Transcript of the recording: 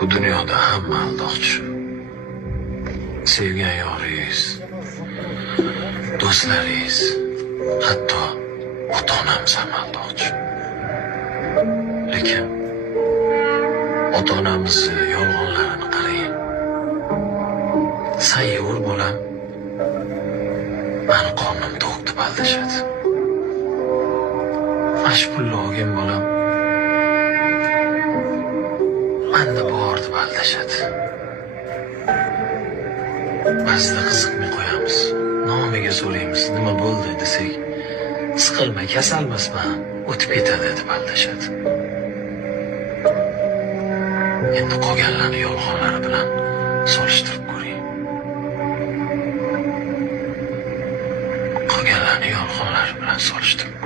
Bu dunyoda hamma aldoqchi. Sevgan yoringiz, do'stlaringiz, hatto ota-onamiz ham aldoqchi. Lekin ota-onamizni yolg'onlarini qarang. Sayyor bolam mani qornim to'q deb aldashadi. Mashpulli olgan bolam manda bor deb aldashadi. Ba'zida qiziqmay qo'yamiz. Nomiga so'raymiz, nima bo'ldi desak, siqilma, kasalmasman, o'tib ketadi deb aldashadi. Endi qolganlarni yolg'onlari bilan solishtirib ko'ring. Qolganlarni yolg'onlari bilan solishtirib